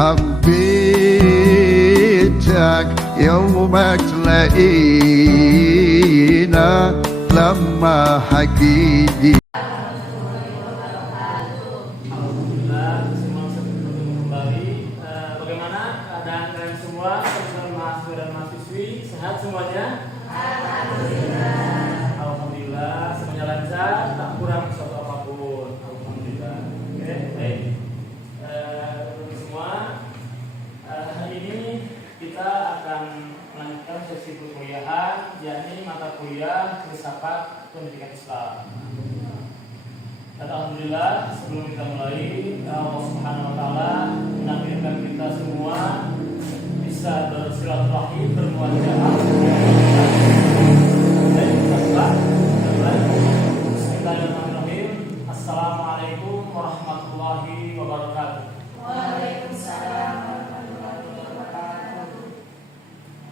حبيتك يوم تلاقينا لما حكيت semuanya? Alhamdulillah, semuanya lancar, tak kurang suatu apapun. Alhamdulillah. Oke, baik. Semua, hari ini kita akan melanjutkan sesi perkuliahan, yakni mata kuliah filsafat pendidikan Islam. Dan alhamdulillah, sebelum kita mulai, Allah Subhanahu Wa Taala menakdirkan kita semua bisa bersilaturahim, bermuajahah. Bismillahirrahmanirrahim. Assalamualaikum warahmatullahi wabarakatuh. Waalaikumsalam warahmatullahi wabarakatuh.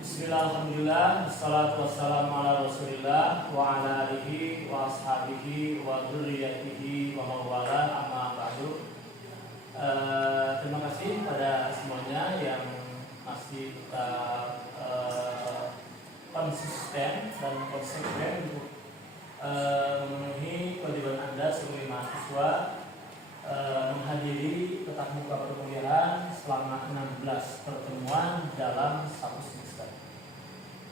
Bismillah, alhamdulillah, wassalatu wassalamu ala rasulillah wa ala alihi wa ashabihi wa dzurriyyatihi wa mawala amma ba'du. Terima kasih pada semuanya yang masih tetap konsisten dan konsekuen untuk memenuhi kewajiban Anda sebagai mahasiswa menghadiri tatap muka perkuliahan selama 16 pertemuan dalam satu semester.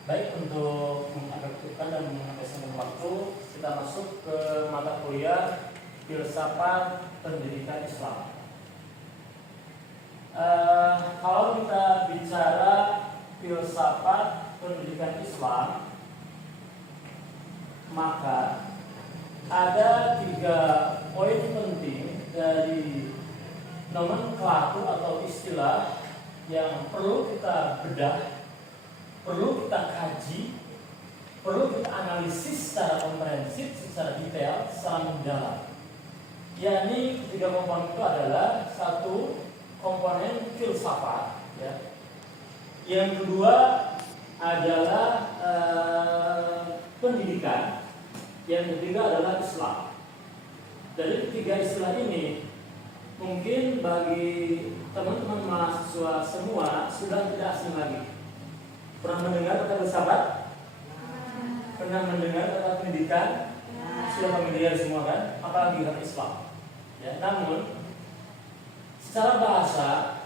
Baik, untuk mengefektifkan dan menghabiskan waktu, kita masuk ke mata kuliah filsafat pendidikan Islam. Kalau kita bicara filsafat pendidikan Islam, maka ada 3 poin penting dari nomenklatur atau istilah yang perlu kita bedah, perlu kita kaji, perlu kita analisis secara komprehensif, secara detail, secara mendalam. Yakni 3 komponen itu adalah: 1, komponen filsafat, ya. Yang kedua adalah pendidikan. Yang ketiga adalah Islam. Dari 3 istilah ini, mungkin bagi teman-teman mahasiswa semua sudah tidak asing lagi. Pernah mendengar kata filsafat? Pernah mendengar kata pendidikan? Sudah familiar semua kan? Apalagi kata Islam. Ya, namun secara bahasa,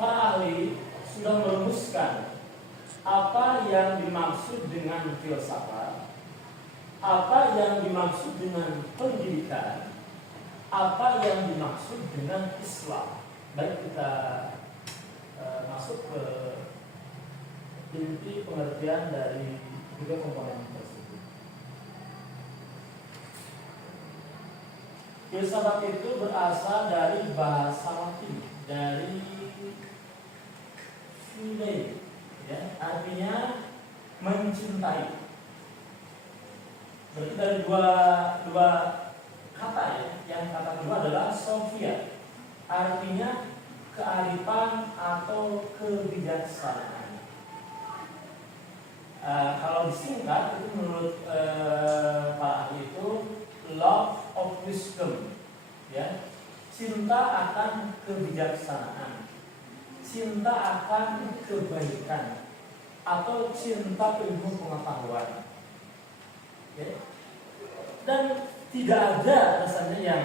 para ahli sudah merumuskan apa yang dimaksud dengan filsafat, apa yang dimaksud dengan pendidikan, apa yang dimaksud dengan Islam. Baik, kita masuk ke inti pengertian dari 3 komponen tersebut. Filsafat itu berasal dari bahasa Latin, dari philei, ya, artinya mencintai. Berarti dari dua kata, ya. Yang kata kedua adalah sophia, artinya kearifan atau kebijaksanaan. Kalau disingkat itu menurut para ahli itu love of wisdom, ya, cinta akan kebijaksanaan, cinta akan kebaikan, atau cinta ilmu pengetahuan, ya. Dan tidak ada rasanya yang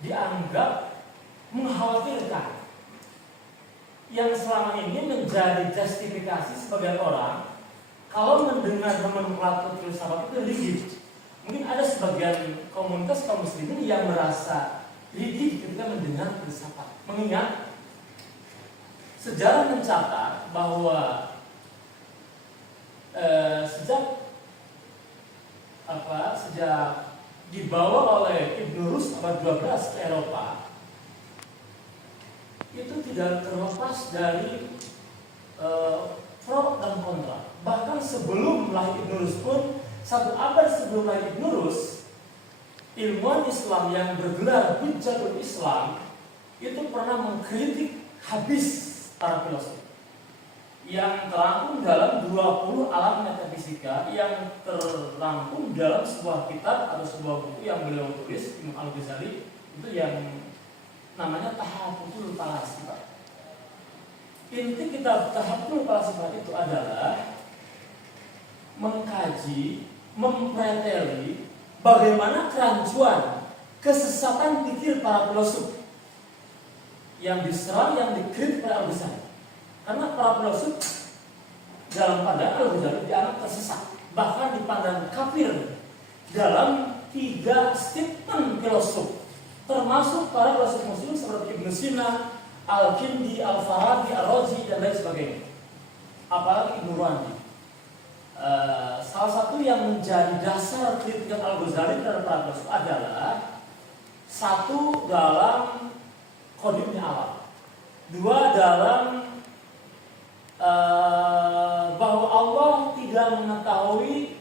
dianggap mengkhawatirkan, yang selama ini menjadi justifikasi sebagian orang kalau mendengar nomenklatur filsafat itu rigid. Mungkin ada sebagian komunitas kaum muslimin yang merasa rigid ketika mendengar filsafat, mengingat sejarah mencatat bahwa sejak dibawa oleh Ibn Rushd abad 12 ke Eropa, itu tidak terlepas dari pro dan kontra. Bahkan sebelum lahir Ibn Rushd pun, 1 abad sebelum lahir Ibn Rushd, ilmuwan Islam yang bergelar Hujjatul Islam itu pernah mengkritik habis para filosof yang terangkum dalam 20 alat metafisika yang terangkum dalam sebuah kitab atau sebuah buku yang beliau tulis, Imam Al-Ghazali, itu yang namanya tahafutul falasifah. Inti kitab tahafutul falasifah itu adalah mengkaji, mempreteli bagaimana kerancuan, kesesatan pikir para filosof yang diserang, yang dikritik oleh Al-Ghazali. Karena para filosof dalam pandangan Al-Ghazali dianggap tersesat, bahkan dipandang kafir dalam 3 statement filosof, termasuk para filosof muslim seperti Ibnu Sina, Al-Kindi, Al-Farabi, Ar-Razi, dan lain sebagainya. Apalagi Ibnu Ruwandi. Salah satu yang menjadi dasar kritikan Al-Ghazali terhadap para filosof adalah 1 dalam qadimnya alam, 2 dalam bahwa Allah tidak mengetahui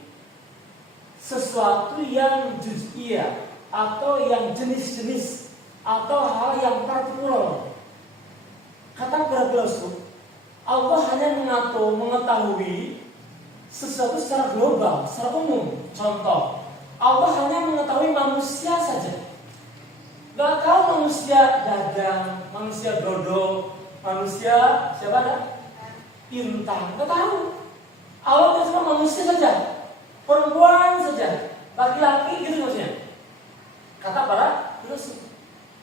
sesuatu yang juz'iyah atau yang jenis-jenis atau hal yang partikular. Kata para filosof, Allah hanya mengetahui sesuatu secara global, secara umum. Contoh, Allah hanya mengetahui manusia saja. Gak tahu manusia dagang, manusia dodo, manusia siapa ada? Intan, gak tahu. Allah cuma manusia saja, perempuan saja, laki-laki gitu maksudnya. Kata para filosof,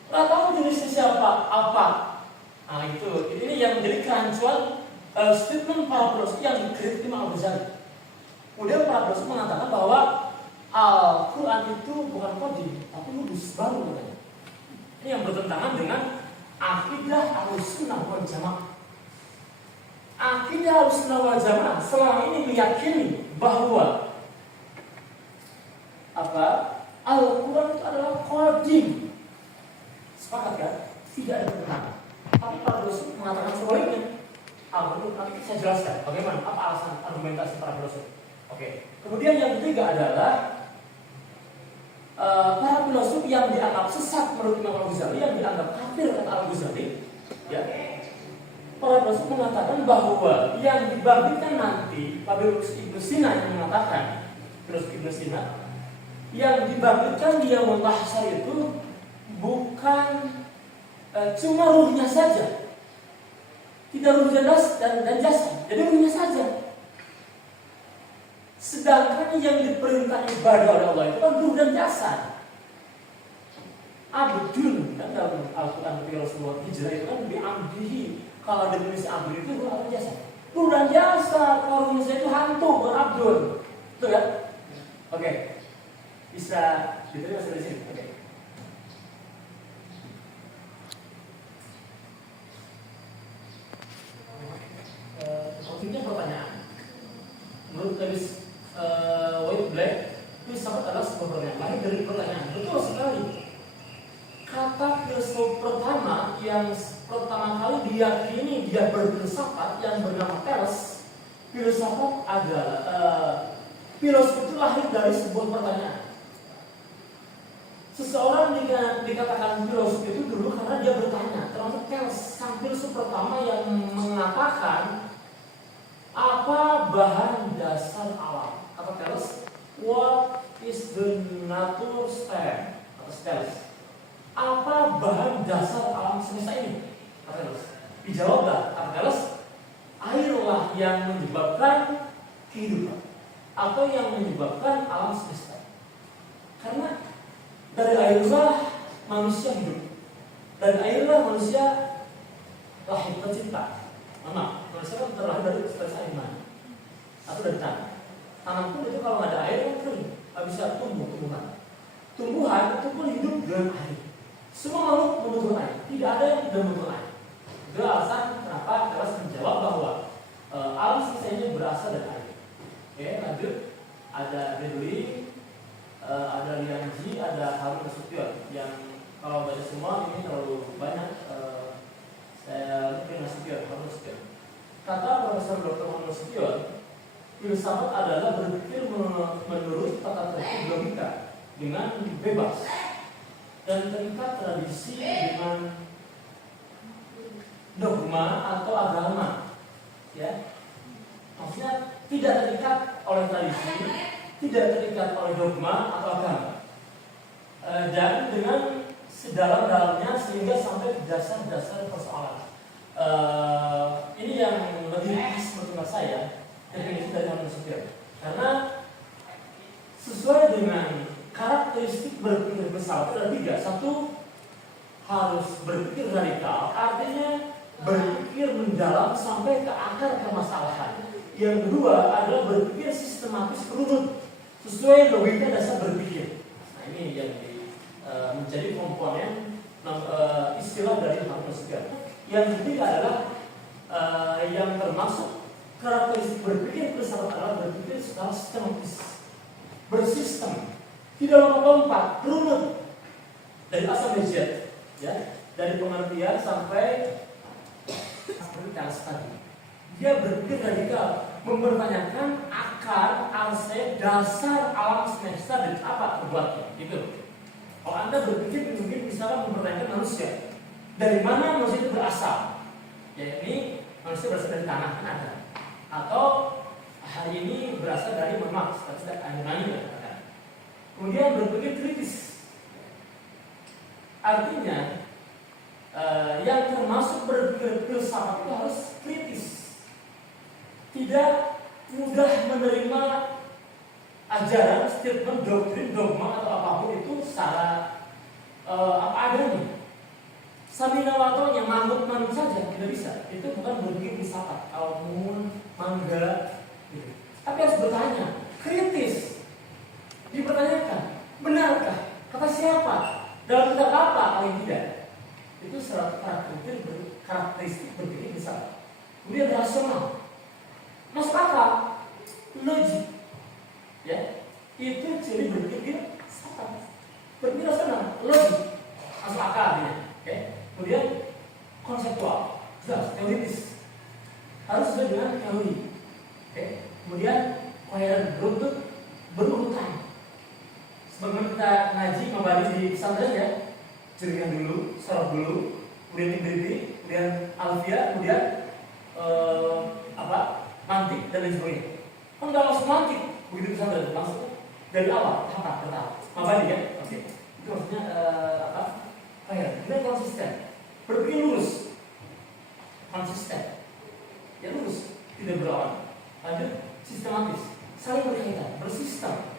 gak tahu jenisnya siapa, apa. Nah itu, ini yang menjadi kerancuan statement para filosof yang dikritik Imam Al-Ghazali. Kemudian para filosof mengatakan bahwa Al-Quran itu bukan qadim, tapi lubus baru katanya. Ini yang bertentangan dengan akidah Ahlussunnah wal Jamaah. Akidah Ahlussunnah wal Jamaah selama ini meyakini bahwa Al-Quran itu adalah qadim. Sepakat kan? Tidak ada pertentangan. Tapi para filosof mengatakan sebaliknya. Nanti saya jelaskan bagaimana, apa alasan argumentasi para filosof. Oke. Kemudian yang ketiga adalah para filosof yang dianggap sesat menurut Imam Al-Ghazali, yang dianggap kafir kata Al-Ghazali, ya. Para filosof mengatakan bahwa yang dibangkitkan nanti, Ibnu Sina yang mengatakan, filosof Ibnu Sina, yang dibangkitkan di Yaumul Mahsyar itu bukan cuma ruhnya saja, tidak ruh dan jasad, jadi ruhnya saja. Sedangkan yang diperintah ibadah oleh Allah itu kan ruh dan jasad. Abdun kan dalam Al-Quran ketika Rasulullah hijrah itu kan bi'amdihi. Kalau definisi abdun itu ruh atau jasad? Ruh dan jasad. Kalau ruhnya saja itu hantu, bukan abdun. Betul ya? Oke. Bisa diterima sampai sini. Oke. Maksudnya pertanyaan. Menurut Davis White Black, filsafat adalah sebuah pertanyaan. Lahir dari pertanyaan. Betul sekali. Kata filsuf pertama yang pertama kali diyakini dia berfilsafat yang bernama Thales, filsafat adalah filosof itu lahir dari sebuah pertanyaan. Seseorang dikatakan filosof itu dulu karena dia bertanya. Termasuk Thales, sang filsuf pertama yang mengatakan apa bahan dasar alam. Kata Thales, what is the nature stem? Kata Thales, apa bahan dasar alam semesta ini? Kata Thales. Dijawablah, kata Thales, airlah yang menyebabkan kehidupan atau yang menyebabkan alam semesta. Karena dari airlah manusia hidup, dari airlah manusia lahir tercipta. Manusia kan terlahir dari substansi air mani atau dari tanah. Tanah pun itu kalau nggak ada air kan kering, nggak bisa tumbuhan. Tumbuhan itu pun hidup dengan air. Semua makhluk membutuhkan air, tidak ada yang tidak membutuhkan air. Itu alasan kenapa Thales menjawab bahwa alam semesta ini berasal dari air. Oke, lanjut. Ada Ridley, ada Lianji, ada Harun Nasution. Yang kalau baca semua ini terlalu banyak. Saya mungkin Nasution, Harun Nasution. Kata Profesor Dr. Harun Nasution, filsafat adalah berpikir menurut tata tertib logika dengan bebas dan terikat tradisi dengan dogma atau agama, ya. Maksudnya tidak terikat oleh tradisi, tidak terikat oleh dogma atau agama, dan dengan sedalam-dalamnya sehingga sampai ke dasar-dasar persoalan. Ini yang lebih pas menurut saya definisi dari Harun Sofyan. Karena sesuai dengan karakteristik berpikir besar ada 3. Satu, harus berpikir radikal, artinya berpikir mendalam sampai ke akar permasalahan. Yang kedua adalah berpikir sistematis runut sesuai logika dasar berpikir. Nah, ini yang menjadi komponen istilah dari Harun Sofyan. Yang ketiga adalah yang termasuk karakteristik berpikir filsafat adalah berpikir secara sistematis, bersistem, tidak lompat-lompat, runut dari A sampai Z, ya, dari pengertian sampai seperti tadi. Dia berpikir radikal, mempertanyakan akar, asal, dasar alam semesta dan apa terbuatnya. Gitu. Kalau Anda berpikir mungkin misalnya mempertanyakan manusia, dari mana manusia itu berasal? Ya, ini manusia berasal dari tanah, kan ada. Atau hari ini berasal dari Mars, berasal dari Yunani. Kemudian berpikir kritis, artinya yang termasuk berpikir filsafat itu harus kritis, tidak mudah menerima ajaran, statement, doktrin, dogma atau apapun itu secara apa adanya. Samina watonya mangut saja tidak bisa. Itu bukan berpikir filsafat, almun, mangga, gitu. Tapi harus bertanya, kritis, dipertanyakan, benarkah? Kata siapa? Dalam kitab apa? Paling tidak. Itu suatu karakteristik berpikir filsafat. Kemudian rasional, masuk akal, logik, ya, itu jadi berpikir filsafat. Berpikir rasional, logik, masuk akal, ya. Kemudian konseptual, jelas, teoritis, harus sesuai dengan teori. Kemudian koheren, berurutan. Sebagaimana kita ngaji kembali di pesantren ya, jerikan dulu, sorot dulu, kemudian tibriti, kemudian alfiah, kemudian mantik dan lain sebagainya. Kan nggak langsung mantik begitu pesantren, langsung dari awal, tahap. Mabadi ya, oke. Itu maksudnya kemudian konsisten, berpikir lurus, konsisten, ya lurus, tidak berlawan. Lanjut, sistematis, saling berkaitan, bersistem,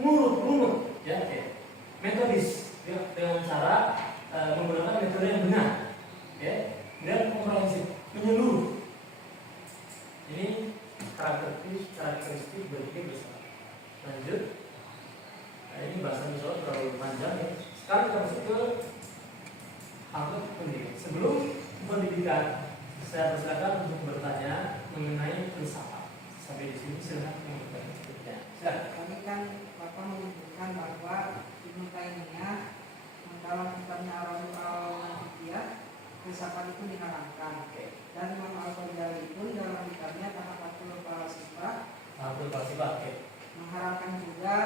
runut, ya, metodis dengan cara menggunakan metode yang benar, ya, dan komprehensif, menyeluruh. Ini karakteristik berpikir besar. Lanjut, ini bahasa misalnya terlalu panjang ya. Sekarang kita masuk ke hal pendidikan. Sebelum pendidikan, saya persilakan untuk bertanya mengenai filsafat. Sampai di sini silakan bertanya. Silakan. Kami kan Bapak menyebutkan bahwa Ibnu Taimiyah dalam kitabnya Al-Rasul al-Nafiyah filsafat itu diharamkan. Dan Imam Al-Ghazali pun dalam kitabnya Tahafatul Falsafah mengharamkan juga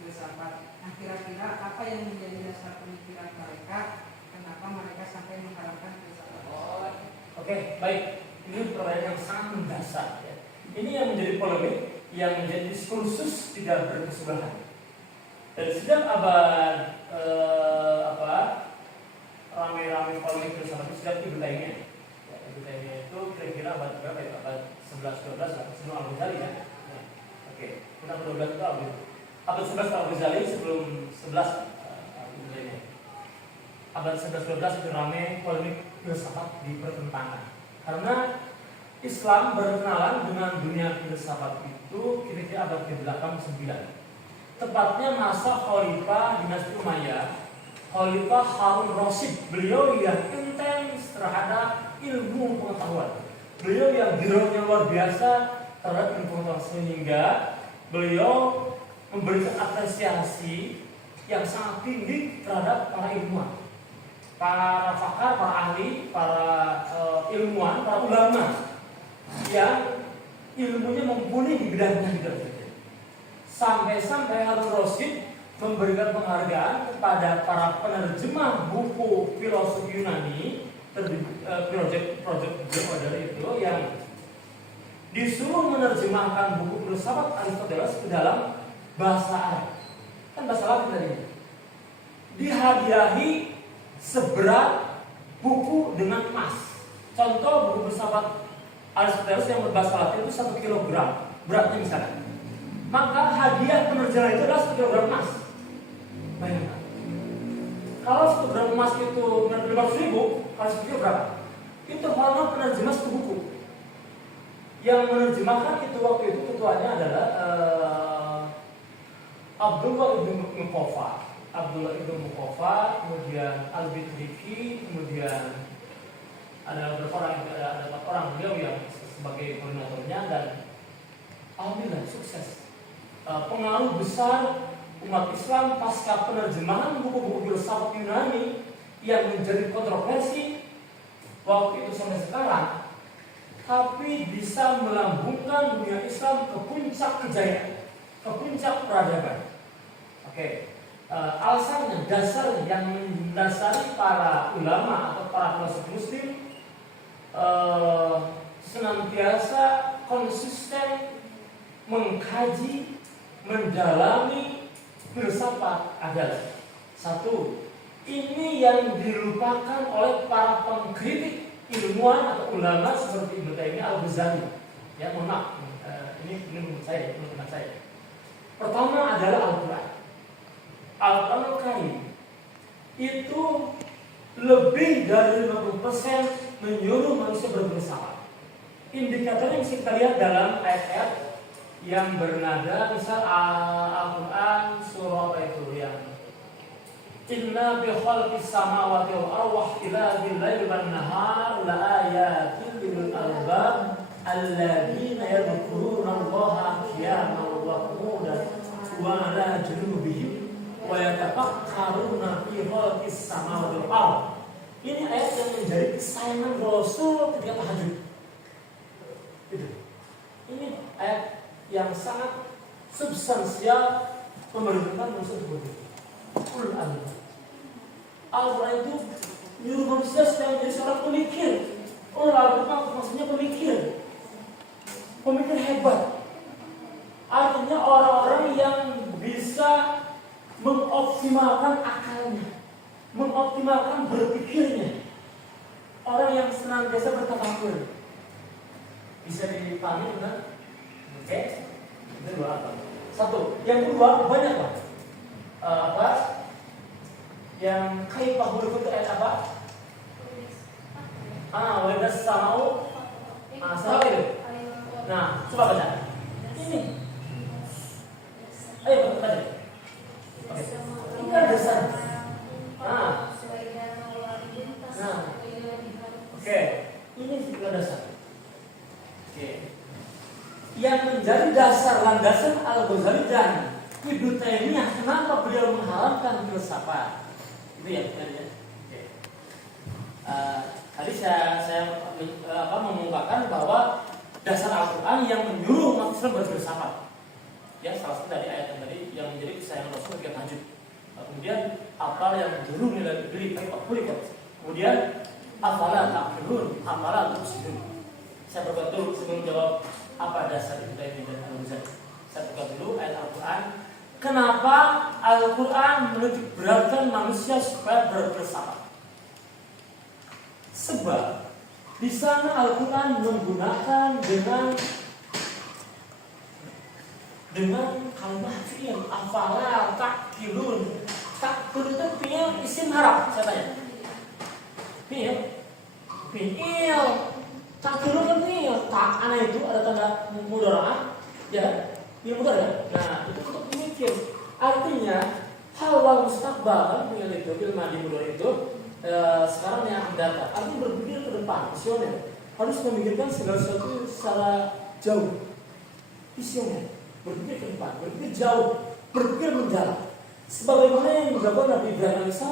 filsafat. Nah, kira-kira apa yang menjadi dasar pemikiran mereka? Kenapa mereka sampai mengharamkan filsafat? Oke, baik. Ini pertanyaan yang sangat mendasar ya. Ini yang menjadi polemik, yang menjadi diskursus tidak berkesudahan. Dan sejak abad ramai-ramai polemik filsafat itu sejak Ibnu Taimiyah. Ya, Ibnu Taimiyah itu kira-kira abad berapa ya? Abad 11-12 lah, sebelum Al-Ghazali ya. Oke, kita 12 itu abad 11 Al-Ghazali, sebelum 11 Ibnu Taimiyah. Abad 11-12 itu ramai polemik filsafat di pertentangan. Karena Islam berkenalan dengan dunia filsafat itu kira-kira abad ke-8 ke-9. Tepatnya masa Khalifah dinasti Umayyah, Khalifah Harun Rasyid. Beliau yang intens terhadap ilmu pengetahuan. Beliau yang girohnya luar biasa terhadap ilmu pengetahuan, sehingga beliau memberikan apresiasi yang sangat tinggi terhadap para ilmuwan, para pakar, para ahli, para ilmuwan, para ulama yang ilmunya mumpuni di bidang-bidang. Sampai-sampai Harun Rasyid memberikan penghargaan kepada para penerjemah buku filosofi Yunani, project dari itu yang disuruh menerjemahkan buku filsafat Aristoteles ke dalam bahasa Arab. Kan bahasa Arab tadi. Dihadiahi seberat buku dengan emas. Contoh buku filsafat Aristoteles yang berbahasa Latin itu 1 kilogram beratnya misalnya. Maka hadiah penerjemahan itu adalah 1 kilogram emas. Bayangkan. Kalau 1 gram emas itu 500.000, kalau 1 kilo berapa? Itu honorar penerjemah 1 buku. Yang menerjemahkan itu waktu itu ketuanya adalah Abdullah ibn Muqaffa, kemudian Al-Bitriki, kemudian ada beberapa orang beliau yang sebagai koordinatornya, dan alhamdulillah sukses. Pengaruh besar umat Islam pasca penerjemahan buku-buku filsafat Yunani yang menjadi kontroversi waktu itu sampai sekarang, tapi bisa melambungkan dunia Islam ke puncak kejayaan, ke puncak peradaban. Oke. Alasannya, dasarnya yang mendasari para ulama atau para filosof Muslim senantiasa konsisten mengkaji, mendalami filsafat adalah satu, ini yang dilupakan oleh para pengkritik ilmuwan atau ulama seperti Ibnu Taimiyah, Al-Ghazali. Ya, mohon maaf, ini menurut saya. Pertama adalah Al-Quran. Al-Quran Karim itu lebih dari 50% menyuruh manusia berfilsafat. Indikatornya bisa kita lihat dalam ayat-ayat yang bernada, misal Al-Quran surah apa itu yang Inna bi khalqis samawati wal ardi wa ikhtilafil laili wan nahar la ayatin lil albab alladziina yadhkuruna Allaha qiyaman wa qu'udan wa 'ala junubihim wa yatafakkaruna fi khalqis samawati wal ardi. Ini ayat yang menjadi kesayangan Rasul ketika tahajud. Ini ayat yang sangat substansial memerlukan manusia untuk berpikir. Al-Quran itu nyuruh manusia supaya menjadi seorang pemikir. Al-Quran maksudnya pemikir hebat. Artinya orang-orang yang bisa mengoptimalkan akalnya, mengoptimalkan berpikirnya. Orang yang senantiasa bertafakkur. Bisa dipahami benar? Oke, itu dua apa? Satu, yang kedua banyak lah. Yang kaifah huruf itu ayat apa? Wa idas samau. Salah itu. Nah, coba baca. Ini. Ayo baca. Oke. Ini kan dasar. Oke. Ini juga dasar. Oke. Yang menjadi dasar landasan Al-Ghazali dan Ibnu Taimiyah, kenapa beliau mengharamkan filsafat? Itu ya, sebenarnya. Oke. Tadi saya mengungkapkan bahwa dasar Al-Quran yang menyuruh umat Islam berfilsafat. Ya, salah satu dari ayat yang tadi yang menjadi kesayangan Rasul ketika tahajud. Kemudian apa yang dulu nilai beli kulikat. Kemudian afala ta'qilun, afala tubsirun. Saya berkata dulu sebelum jawab apa dasar Ibnu Taimiyah dan Al-Ghazali. Saya buka dulu ayat Al-Quran. Kenapa Al-Quran menitik beratkan manusia supaya berfilsafat? Sebab di sana Al-Quran menggunakan dengan kalimat fi'il, afala ta'qilun. Ta'qilun itu fi'il isim haraf, saya tanya. Fi'il. Ta'qilun kan fi'il. Ta'ana itu ada tanda mudhari', ya. Fi'il mudhari'. Nah, itu untuk memikir. Artinya hal mustaqbal kan fi'il itu, fi'il madhi mudhari' itu sekarang yang akan datang. Artinya berpikir ke depan, visioner. Harus memikirkan segala sesuatu secara jauh. Visioner. Berpikir ke depan, berpikir jauh, berpikir mendalam. Sebagaimana yang dilakukan Nabi Ibrahim AS,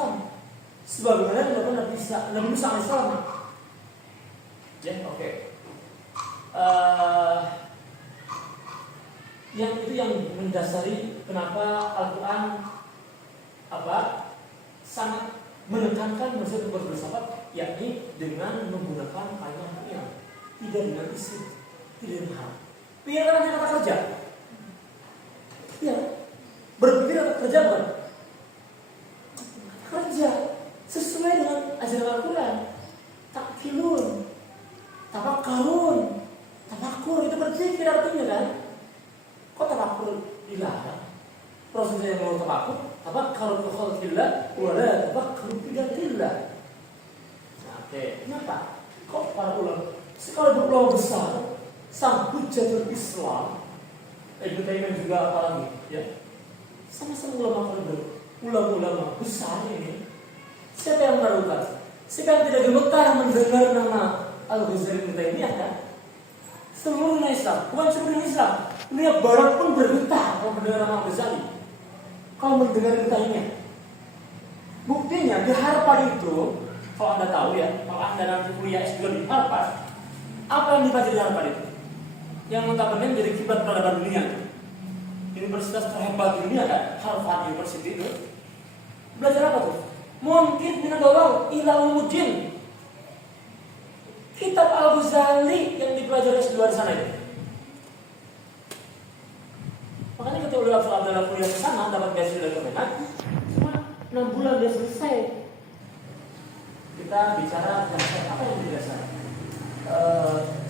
sebagaimana yang dilakukan Nabi Musa AS. Ya, oke. Yang itu yang mendasari kenapa Al-Quran sangat menekankan manusia untuk berfilsafat, yakni dengan menggunakan kalimat fi'il, tidak dengan isim, tidak dengan hal. Fi'il kan hanya kata kerja. Ya, berpikir atau kerja bukan? Kerja sesuai dengan dilarang. Rasulullah yang mau takut, tafakkaru fi khalqillah wa la tafakkaru fi dzikrillah. Nah, oke, kenapa? Kok para ulama sekali ulama besar, sang hujjatul Islam, Ibnu Taimiyah juga apalagi, ya, sama-sama ulama besar ini. Siapa yang meragukan? Siapa yang tidak gemetar mendengar nama Al-Ghazali Ibnu Taimiyah kan? Seluruh Islam, bukan seluruh Islam, dunia Barat pun bergetar kalau mendengar nama Al-Ghazali. Kalau mendengar Ibnu Taimiyah, buktinya di Harvard itu, kalau Anda tahu ya, kalau Anda nanti kuliah S2 di Harvard, apa yang dibaca di Harvard itu? Yang notabene menjadi kiblat peradaban dunia. Universitas terhebat di dunia kan, Harvard University itu. Belajar apa tuh? Mungkin minadawal ila ulumuddin. Kitab Al-Ghazali yang dipelajari S2 di sana itu. Makanya ketika beliau Abdullah kuliah di sana dapat beasiswa dari Kemenak, cuma 6 bulan dia selesai. Kita bicara dasar apa yang didasar?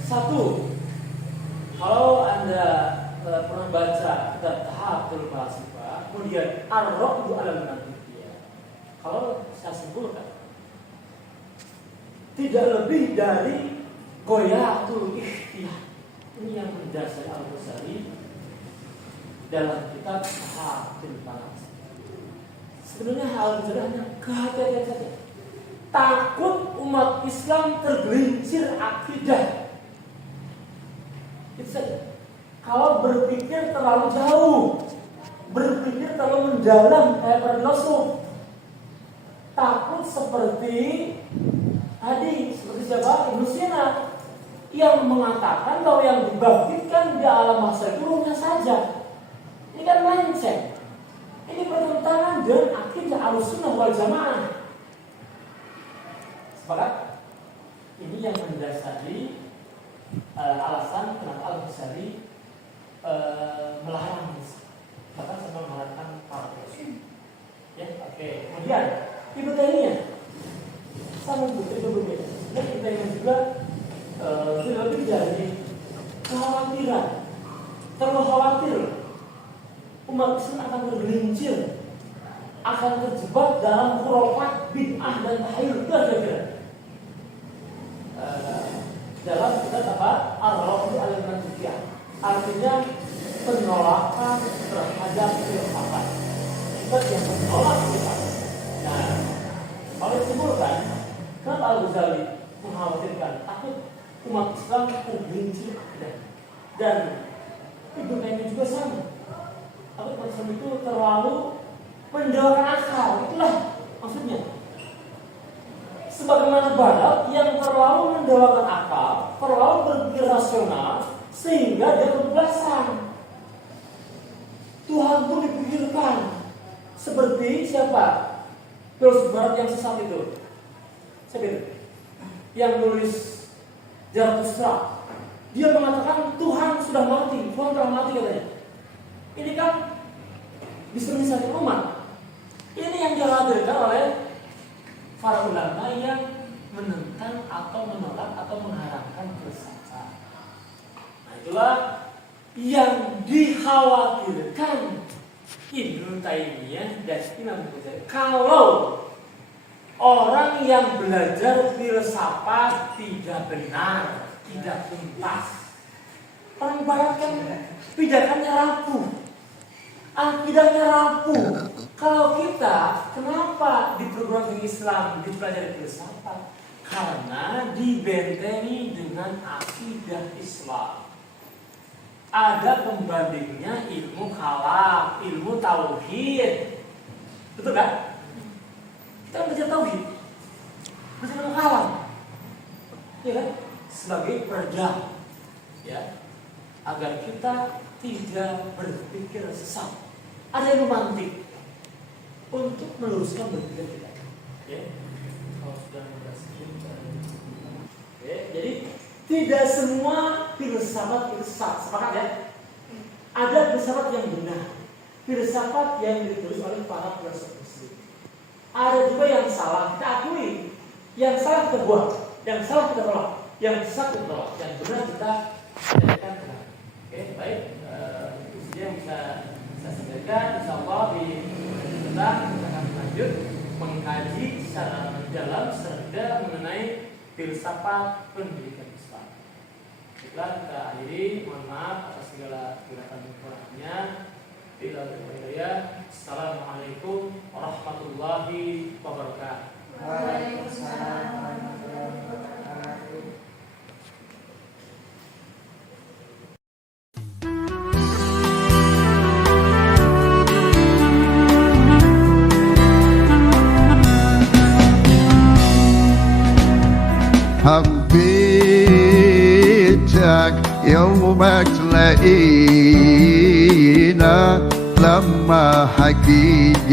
Satu, kalau Anda pernah baca kitab Tahatul Falsafah, kemudian Ar-Ra'du 'alal Mantiqiyah. Kalau saya simpulkan, tidak lebih dari Ghayatul Ikhtiyar. Ini yang mendasari Al-Ghazali dalam kitab Tahatul Falsafah. Sebenarnya Al-Ghazali hanya kehati-hatian saja. Takut umat Islam tergelincir akidah. Itu saja. Kalau berpikir terlalu jauh, berpikir terlalu mendalam kayak para filosof, takut seperti tadi, seperti siapa? Ibnu Sina yang mengatakan bahwa yang dibangkitkan di alam mahsyar itu ruhnya saja. Ini kan mindset. Ini bertentangan dengan akidah Ahlussunnah wal Jamaah. Sepakat? Ini yang mendasari alasan kenapa Al-Ghazali melarang, bahkan sampai melarang para filosof. Ya, oke. Kemudian Ibnu Taimiyah sama begitu berbeda. Dan Ibnu Taimiyah juga lebih dari kekhawatiran, terlalu khawatir umat Islam akan tergelincir, akan terjebak dalam khurafat, bid'ah dan tahyul. Dalam kitab apa? Ar-Ra'du 'alal Mantiqiyah. Artinya penolakan terhadap filsafat. Kitab yang menolak filsafat. Nah, kalau disimpulkan, kenapa Al-Ghazali mengkhawatirkan takut umat Islam tergelincir akidah? Dan Ibnu Taimiyah juga sama. Takut umat Islam itu terlalu mendewakan akal. Itulah maksudnya. Sebagaimana barat yang terlalu mendewakan akal, terlalu berpikir rasional, sehingga dia kebablasan. Tuhan pun dipikirkan. Seperti siapa? Filsuf barat yang sesat itu. Siapa itu? Yang nulis Zarathustra. Dia mengatakan Tuhan sudah mati, Tuhan telah mati katanya. Ini kan bisa menyesatkan umat. Ini yang dikhawatirkan oleh para ulama yang menentang atau menolak atau mengharamkan filsafat. Nah, itulah yang dikhawatirkan Ibnu Taimiyah dan Imam Ghazali. Kalau orang yang belajar filsafat tidak benar, tidak tuntas, orang barat kan pijakannya rapuh, akidahnya rapuh. Kalau kita, kenapa di perguruan tinggi Islam dipelajari filsafat? Karena dibentengi dengan akidah Islam. Ada pembandingnya ilmu kalam, ilmu tauhid. Betul kan? Kita belajar tauhid, belajar ilmu kalam, ya kan? Sebagai peredam, ya, agar kita tidak berpikir sesat. Ada ilmu mantik untuk meluruskan berpikir kita. Ya. Kalau sudah berhasil, ya. Jadi tidak semua filsafat itu sesat, sepakat ya? Ada filsafat yang benar, filsafat yang ditulis oleh para filsuf Muslim. Ada juga yang salah, kita akui. Yang salah kita buang, yang salah kita tolak, yang sesat kita tolak, yang benar kita jadikan benar. Oke, baik. Itu saja yang bisa kita insya Allah di kita akan lanjut mengkaji secara mendalam serta mengenai filsafat pendidikan Islam. Baiklah, kita akhiri. Mohon maaf atas segala kekurangan kekurangannya. Assalamualaikum warahmatullahi wabarakatuh. Waalaikumsalam warahmatullahi wabarakatuh. حبيتك يوم تلاقينا لما حكيت